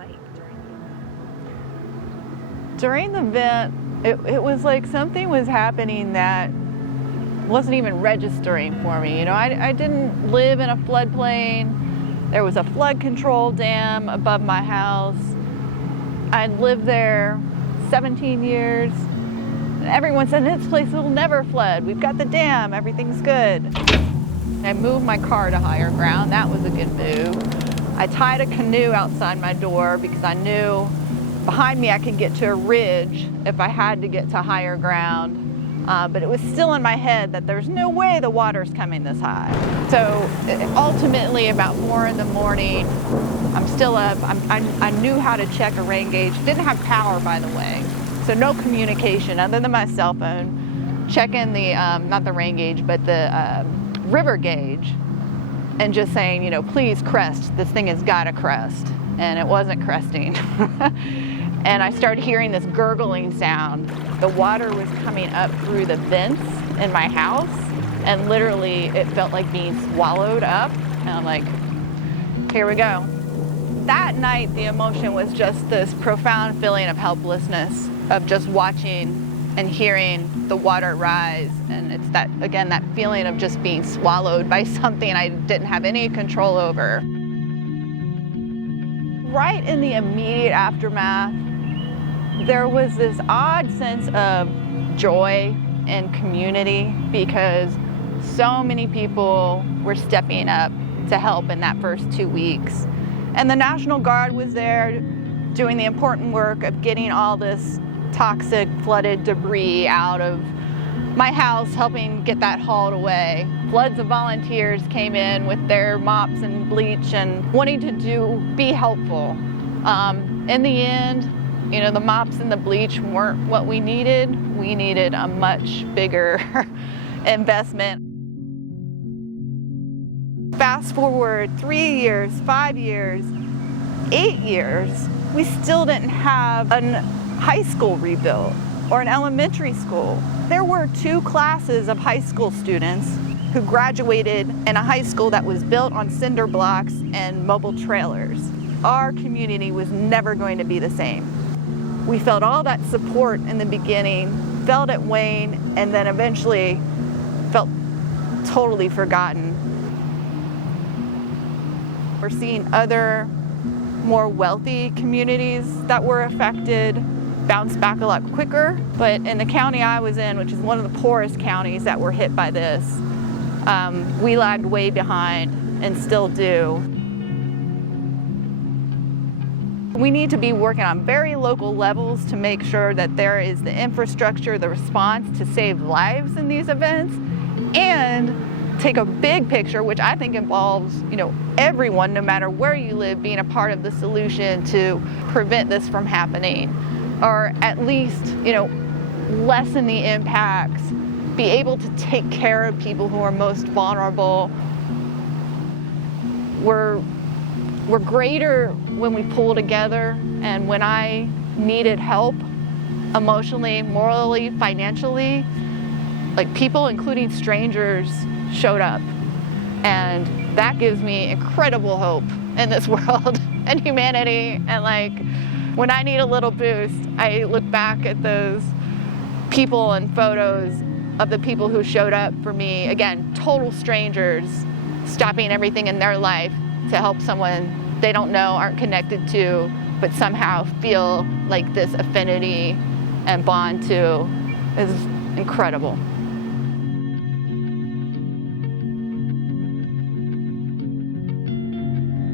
like during the event? During the event, it was like something was happening that wasn't even registering for me. You know, I didn't live in a floodplain. There was a flood control dam above my house. I'd lived there 17 years. And everyone said, this place will never flood. We've got the dam, everything's good. I moved my car to higher ground. That was a good move. I tied a canoe outside my door because I knew behind me I could get to a ridge if I had to get to higher ground. But it was still in my head that there's no way the water's coming this high. So ultimately, about 4 in the morning, I'm still up. I knew how to check a rain gauge. Didn't have power, by the way, so no communication other than my cell phone. Checking the, not the rain gauge, but the river gauge, and just saying, you know, please crest. This thing has got to crest. And it wasn't cresting. And I started hearing this gurgling sound. The water was coming up through the vents in my house, and literally it felt like being swallowed up. And I'm like, here we go. That night, the emotion was just this profound feeling of helplessness, of just watching and hearing the water rise. And it's that, again, that feeling of just being swallowed by something I didn't have any control over. Right in the immediate aftermath, there was this odd sense of joy and community because so many people were stepping up to help in that first 2 weeks. And the National Guard was there doing the important work of getting all this toxic flooded debris out of my house, helping get that hauled away. Floods of volunteers came in with their mops and bleach and wanting to be helpful. In the end, you know, the mops and the bleach weren't what we needed. We needed a much bigger investment. Fast forward 3 years, 5 years, 8 years, we still didn't have a high school rebuilt or an elementary school. There were 2 classes of high school students who graduated in a high school that was built on cinder blocks and mobile trailers. Our community was never going to be the same. We felt all that support in the beginning, felt it wane, and then eventually felt totally forgotten. We're seeing other more wealthy communities that were affected bounce back a lot quicker. But in the county I was in, which is one of the poorest counties that were hit by this, we lagged way behind and still do. We need to be working on very local levels to make sure that there is the infrastructure, the response to save lives in these events, and take a big picture, which I think involves, you know, everyone, no matter where you live, being a part of the solution to prevent this from happening, or at least, you know, lessen the impacts, be able to take care of people who are most vulnerable. We're greater when we pull together, and when I needed help emotionally, morally, financially, like people, including strangers, showed up. And that gives me incredible hope in this world and humanity. And like, when I need a little boost, I look back at those people and photos of the people who showed up for me. Again, total strangers, stopping everything in their life to help someone they don't know, aren't connected to, but somehow feel like this affinity and bond to is incredible.